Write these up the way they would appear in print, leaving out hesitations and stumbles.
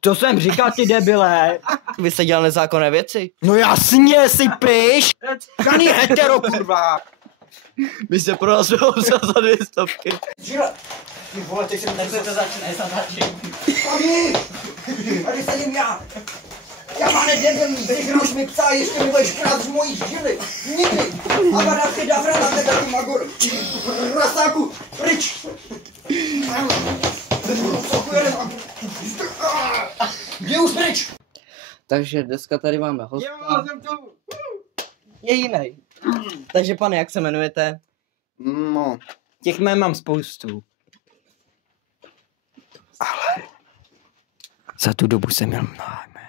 To jsem říkal, ty debile. Vy jste dělal nezákonné věci. No jasně, jsi pryč. Žádný hetero, kurva. Vy jste prohlasoval za 200. Žile. Ty vole, teď jsem Takže to začne zatáčet. Tady sedím já. Já pane debilní, vyhráš mi psa, ještě mi budeš krát z mojí žily. Nikdy. A badáky davra na tebe, ty magor. Rasáku, pryč. Jdi už pryč. Takže dneska tady máme hosta. Já jsem tu. Je jiný. Takže pane, jak se jmenujete? No, těch jmen mám spoustu. Ale za tu dobu jsem měl mnoho jmen.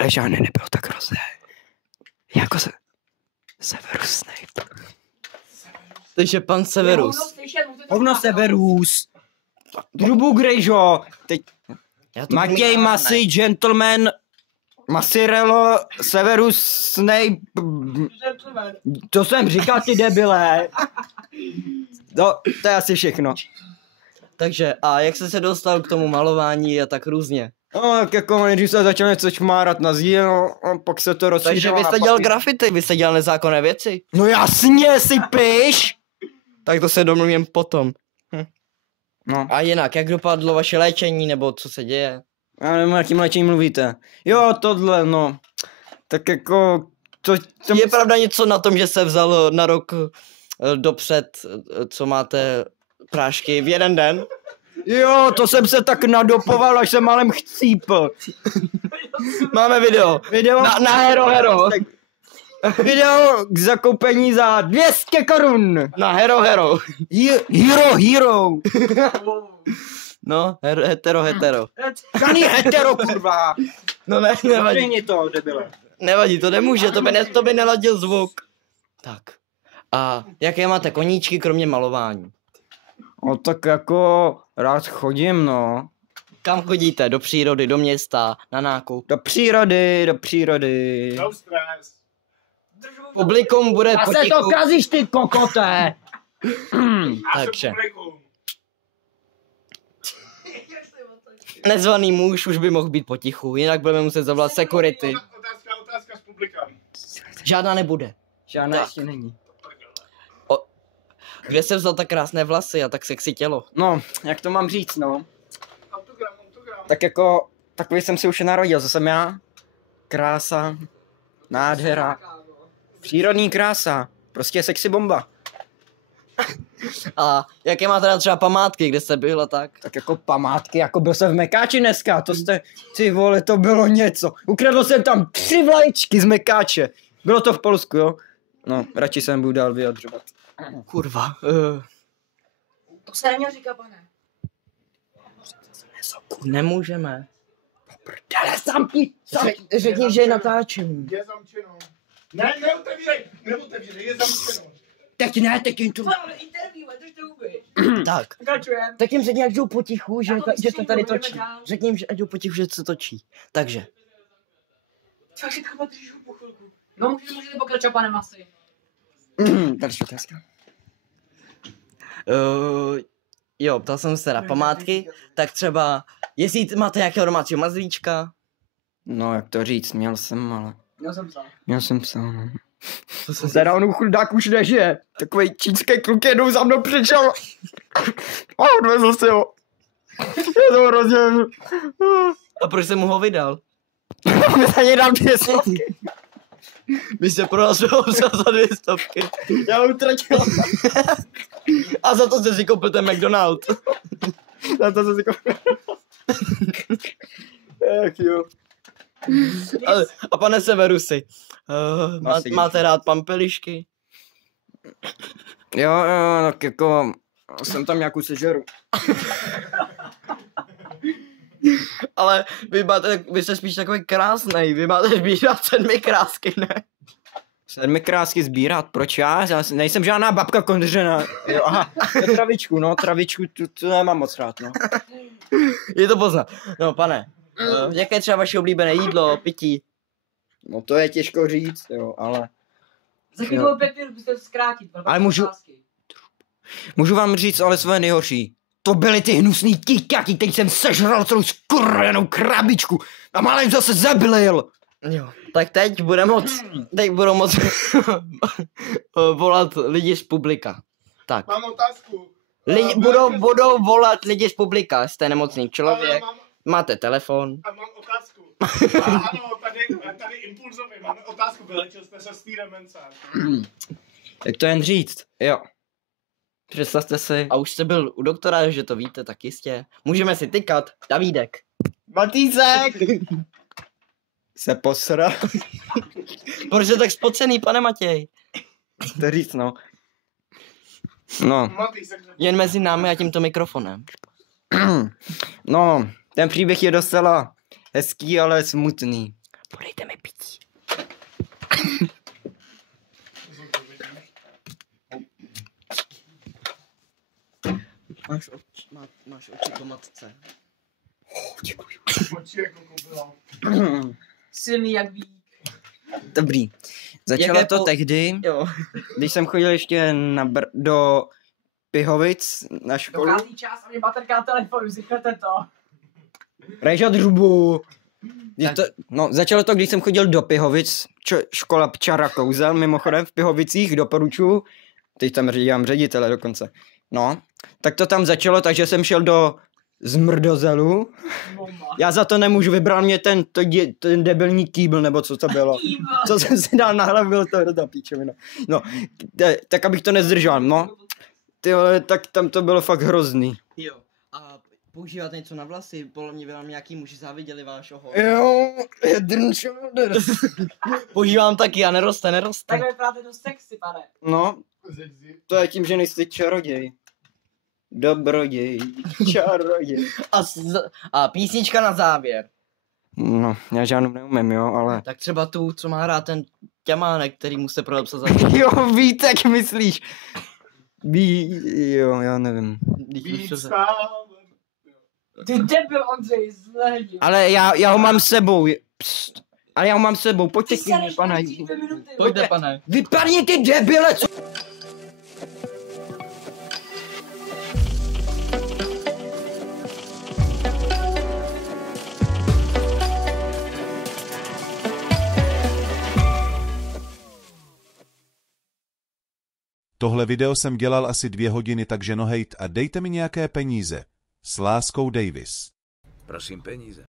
Ale žádný nebyl tak hrozný. Jako Severus Snape. Takže pan Severus. Hovno Severus. Drubu Greyjo. Teď Matěj Masy, Gentleman, Masirello, Severus Snape. To jsem říkal, ty debile. No, to je asi všechno. Takže a jak jste se dostal k tomu malování a tak různě? No, tak jako nejdřív se začal něco čmárat na zdi, no, a pak se to rozšířilo. Takže vy jste dělal grafity, vy jste dělal nezákonné věci. No jasně, si píš! Tak to se domluvím potom. No. A jinak, jak dopadlo vaše léčení, nebo co se děje? Já nevím, jakým léčením mluvíte. Jo, tohle, no. Tak jako... Je pravda něco na tom, že se vzal na rok dopřed, co máte prášky v jeden den? Jo, to jsem se tak nadopoval, až jsem malem chcípl. Máme video. Na Hero. Video k zakoupení za 200 korun. Na Hero. Hero. No, hetero. Žádný hetero, kurva. No ne, nevadí. Přihni to, debile. Nevadí, to nemůže, to by neladil zvuk. Tak. A jaké máte koníčky, kromě malování? No tak jako rád chodím, no. Kam chodíte? Do přírody, do města, na nákup? Do přírody. No stres. Publikum bude A se potichu. to kazíš, ty kokoté. Takže. Nezvaný muž už by mohl být potichu, jinak budeme muset zavolat security. Otázka z publika. Žádná nebude. Žádná Tak. ještě není. Kde se vzal tak krásné vlasy a tak sexy tělo? No, jak to mám říct, no. Autogram. Tak jako, takový jsem si už narodil, co jsem já. Krása, nádhera, přírodní krása, prostě sexy bomba. A jaké máte teda třeba památky, kde jste byl a tak? Tak jako památky, jako byl jsem v Mekáči dneska, to jste, ty vole, to bylo něco. Ukradl jsem tam 3 vlaječky z Mekáče. Bylo to v Polsku, jo? No, radši jsem budu dál vyjadřovat. Kurva. To se neměl říkat, pane. Nemůžeme. Prdele, zamkni! Řekni, že natáčím. Je zamčeno. Ne, neotevírej, je zamčeno. Teď ne, teď jim tu... Ale interview, držte huby. Tak. Pokračujeme. Tak jim řekni, ať jdou potichu, že se tady budeme točí. dál. Řekni jim, že ať jdou potichu, že se točí. Takže. Třeba si takhle držíš hubu chvilku. No, můžete pokračovat, pane Masy. Další otázka. Jo, ptal jsem se na památky, tak třeba, jestli máte nějakého domácího mazlíčka. No, jak to říct, měl jsem, ale... Měl jsem psa. no. Teda on chudák už nežije. Takovej čínský kluk jednou za mnou přišel. A odvezl si ho. Je to hrozně... A proč jsem mu ho vydal? Mi za něj dal 2 stovky. Vy jste prohlasoval za 200. Já ho utratil. A za to jste si koupil ten McDonald. Na to jsem si koupil. Ach jo. A pane Severusi, máte rád pampelišky? Jo, tak jako... Jsem tam nějakou sežeru. Ale vy jste spíš takový krásnej, vy máte spíš rád 7 krásky, ne? 7 krásky sbírat, proč já? Já nejsem žádná babka kondřena. Jo, aha, travičku, no, travičku, tu nemám moc rád, no. Je to poznat. No pane, jaké je třeba vaše oblíbené jídlo, pití? No to je těžko říct, jo, ale... Za chvíli 5 minut byste to zkrátit. Ale můžu vám říct ale své nejhorší. To byly ty hnusný kýkaky, teď jsem sežral celou skurvenou krabičku a málem zase zablil. Jo, tak teď budou moc volat lidi z publika. Tak. Mám otázku. Budou volat lidi z publika, jste nemocný člověk, máte telefon. A mám otázku. Ano, tady impulzově, máme otázku, vyletěl jste se z té demence. Jak to jen říct, jo. Představte si. A už jste byl u doktora, že to víte, tak jistě. Můžeme si tykat. Davídek. Matýsek! Se posral. Proč je tak spocený, pane Matěj? To říct, no. No. Jen mezi námi a tímto mikrofonem. No, ten příběh je docela hezký, ale smutný. Podejte mi pití. Máš oči po matce. Oči jako kobyla. Silný jak vík. Dobrý. Začalo to tehdy, Jo. když jsem chodil ještě do Pihovic na školu. Dochází čas a mě baterka na telefonu, zrychlete to. Rejžo drubu. Začalo to, když jsem chodil do Pihovic, škola Pčara Kouzel, mimochodem v Pihovicích, doporučuji. Teď tam dělám ředitele dokonce. No, tak to tam začalo, takže jsem šel do Zmrdozelu. Já za to nemůžu, vybral mě ten debilní kýbl, nebo co to bylo. Co jsem si dal na hlavu, bylo to do píčovina. No, tak abych to nezdržel, no. Tyhle, tak tam to bylo fakt hrozný. Jo. A používáte něco na vlasy? Podle mě by vám nějaký muži záviděli váš oho. Jo, head and shoulders. Používám taky a neroste. Tak vypadáte dost sexy, pane. No, to je tím, že nejsi čaroděj. Dobroděj, čaroděj. A písnička na závěr. No, já žádnou neumím, jo, ale... Tak třeba tu, co má hrát ten Těmánek, který mu se prodepsat za... Jo, Vítek, myslíš? Jo, já nevím. Ty debil, Ondřej, zlehni. Ale já ho mám s sebou. Pst. Ale já ho mám s sebou, pojďte Ty k mě, sereš pane. každý 2 minuty. Pojďte, pane. Vypadni ty debile, co? Tohle video jsem dělal asi 2 hodiny, takže no hejt a dejte mi nějaké peníze. S láskou Davis. Prosím peníze.